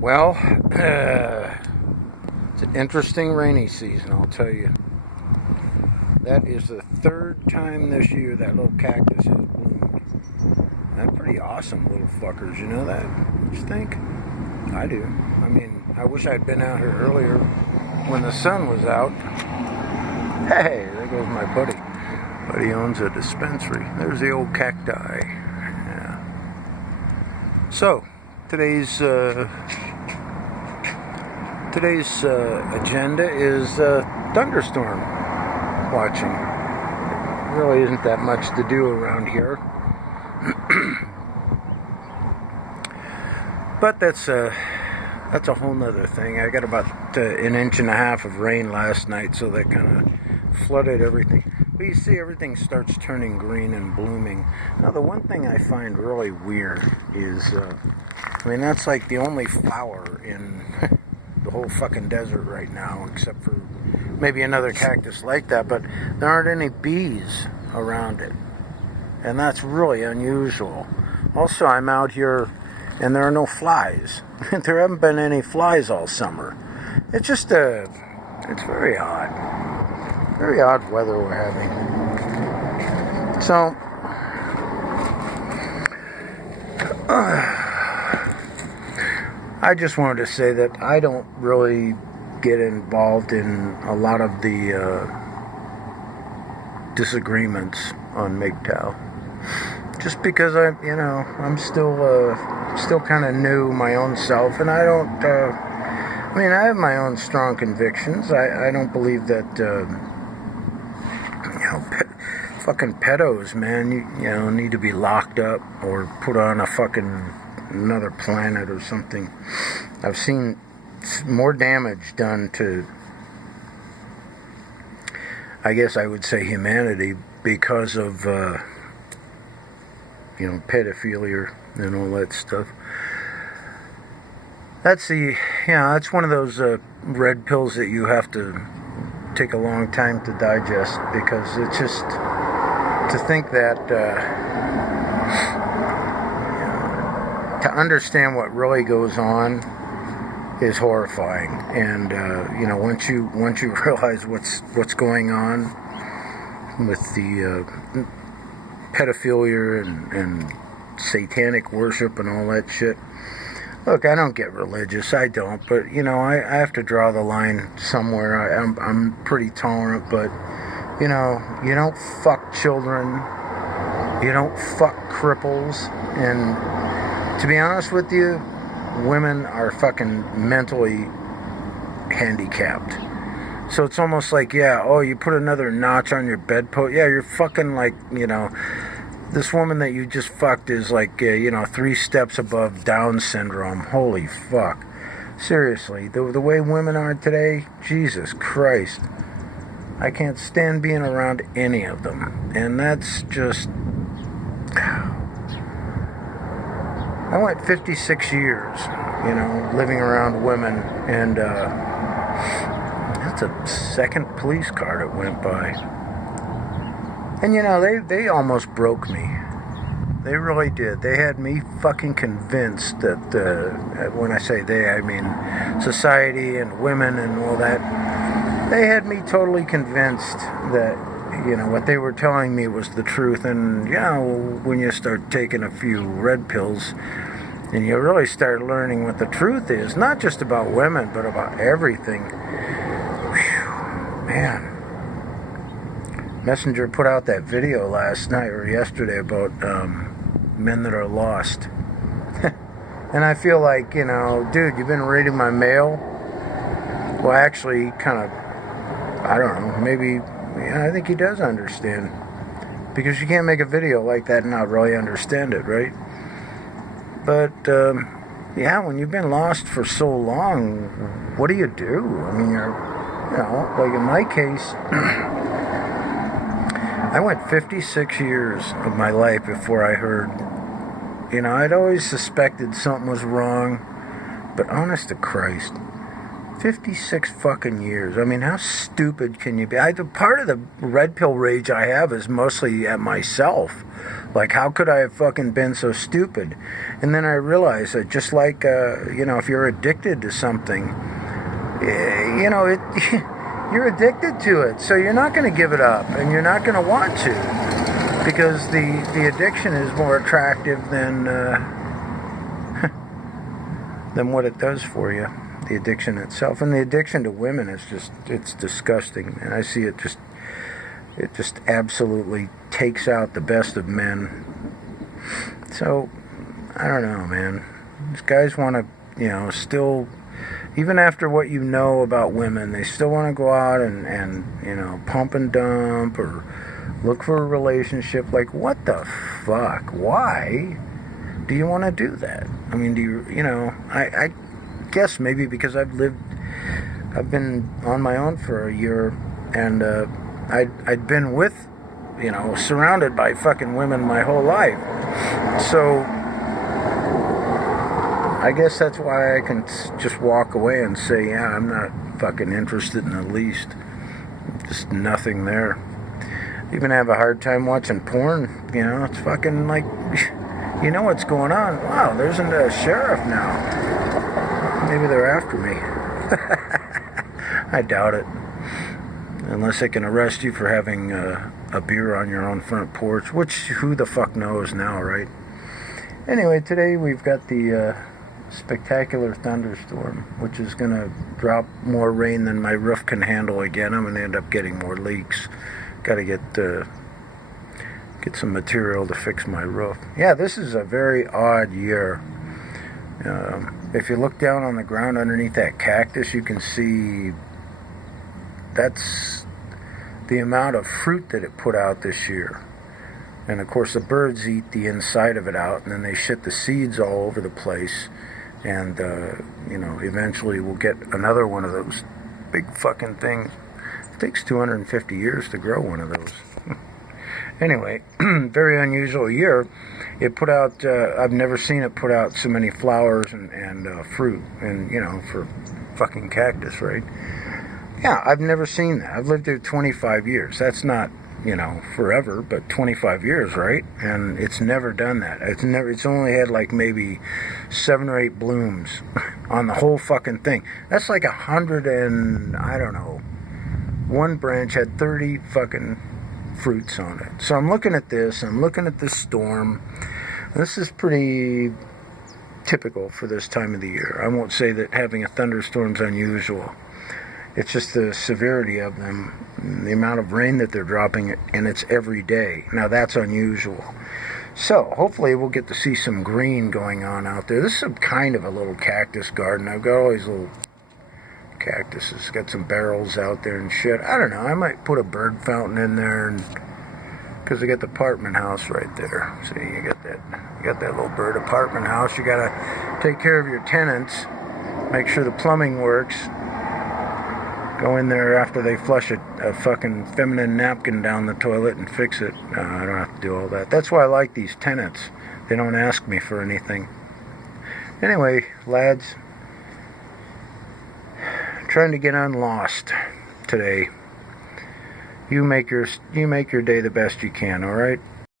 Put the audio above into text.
Well, it's an interesting rainy season, I'll tell you. That is the third time this year that little cactus has bloomed. They're pretty awesome little fuckers, you know that? Don't you think? I do. I mean, I wish I'd been out here earlier when the sun was out. Hey, there goes my buddy. Buddy owns a dispensary. There's the old cacti. Yeah. So, today's agenda is thunderstorm watching. Really isn't that much to do around here. But that's a whole nother thing. I got about an inch and a half of rain last night, so that kind of flooded everything. But you see, everything starts turning green and blooming. Now, the one thing I find really weird is, that's like the only flower in the whole fucking desert right now, except for maybe another cactus like that, but there aren't any bees around it. And that's really unusual. Also, I'm out here and there are no flies. There haven't been any flies all summer. It's just it's very odd. Very odd weather we're having. So, I just wanted to say that I don't really get involved in a lot of the disagreements on Mgtow. Just because I'm still kind of new my own self, and I don't. I have my own strong convictions. I don't believe that fucking pedos, man, you need to be locked up or put on a fucking another planet or something. I've seen more damage done to, I guess I would say, humanity because of pedophilia and all that stuff. That's one of those red pills that you have to take a long time to digest, because it's just to think that to understand what really goes on is horrifying. And once you realize what's going on with the pedophilia and satanic worship and all that shit. Look, I don't get religious, I don't, but I have to draw the line somewhere. I'm pretty tolerant, but you don't fuck children, you don't fuck cripples, and to be honest with you, women are fucking mentally handicapped. So it's almost like, you put another notch on your bedpost. Yeah, you're fucking like, this woman that you just fucked is like, 3 steps above Down syndrome. Holy fuck. Seriously, the way women are today, Jesus Christ. I can't stand being around any of them. And that's just... I went 56 years, living around women, and that's a second police car that went by. And they almost broke me. They really did. They had me fucking convinced that, when I say they, I mean society and women and all that. They had me totally convinced that, what they were telling me was the truth. And, when you start taking a few red pills and you really start learning what the truth is, not just about women, but about everything. Whew, man. Messenger put out that video last night or yesterday about men that are lost. And I feel like, dude, you've been reading my mail? Well, actually, kind of, I don't know, maybe, I think he does understand. Because you can't make a video like that and not really understand it, right? But, when you've been lost for so long, what do? I mean, you're, like in my case... I went 56 years of my life before I heard, I'd always suspected something was wrong, but honest to Christ, 56 fucking years. I mean, how stupid can you be? Part of the red pill rage I have is mostly at myself. Like, how could I have fucking been so stupid? And then I realized that just like, if you're addicted to something, you're addicted to it. So you're not going to give it up, and you're not going to want to, because the addiction is more attractive than what it does for you. The addiction itself, and the addiction to women is it's disgusting. And I see it just absolutely takes out the best of men. So, I don't know, man. These guys want to, still, even after what you know about women, they still want to go out and pump and dump or look for a relationship. Like, what the fuck? Why do you want to do that? I mean, I guess maybe because I've been on my own for a year, and I'd been with, surrounded by fucking women my whole life. So I guess that's why I can just walk away and say, yeah, I'm not fucking interested in the least. Just nothing there. Even have a hard time watching porn. It's fucking like, you know what's going on. Wow, there's a sheriff now. Maybe they're after me. I doubt it. Unless they can arrest you for having a beer on your own front porch, which who the fuck knows now, right? Anyway, today we've got the spectacular thunderstorm, which is going to drop more rain than my roof can handle again. I'm going to end up getting more leaks. Got to get some material to fix my roof. Yeah, this is a very odd year. If you look down on the ground underneath that cactus, you can see that's the amount of fruit that it put out this year. And of course the birds eat the inside of it out, and then they shit the seeds all over the place. And, eventually we'll get another one of those big fucking things. It takes 250 years to grow one of those. Anyway, very unusual year. It put out, I've never seen it put out so many flowers and fruit, and, for fucking cactus, right? Yeah, I've never seen that. I've lived there 25 years. That's not, forever, but 25 years, right? And it's never done that. It's only had like maybe 7 or 8 blooms on the whole fucking thing. That's like 100 and, I don't know, one branch had 30 fucking fruits on it. So I'm looking at this storm. This is pretty typical for this time of the year. I won't say that having a thunderstorm's unusual. It's just the severity of them, the amount of rain that they're dropping, and it's every day. Now that's unusual. So hopefully we'll get to see some green going on out there. This is some kind of a little cactus garden. I've got all these little cactuses. Got some barrels out there and shit. I don't know. I might put a bird fountain in there, and because I got the apartment house right there. See, you got that little bird apartment house. You gotta take care of your tenants, make sure the plumbing works. Go in there after they flush a fucking feminine napkin down the toilet and fix it. I don't have to do all that. That's why I like these tenants. They don't ask me for anything. Anyway, lads, trying to get unlost today. You make your day the best you can, all right?